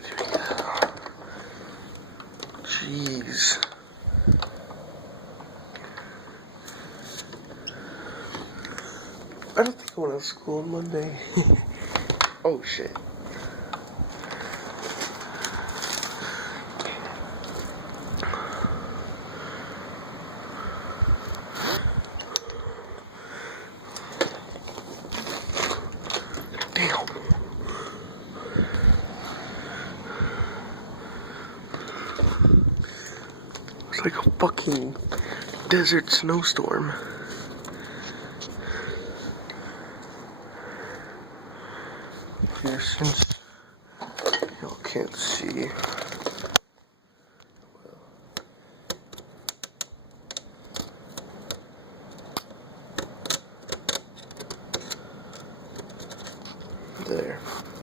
gotta do that. Jeez. I don't think I want to school on Monday. Oh shit. Damn. It's like a fucking desert snowstorm. Here, since y'all can't see.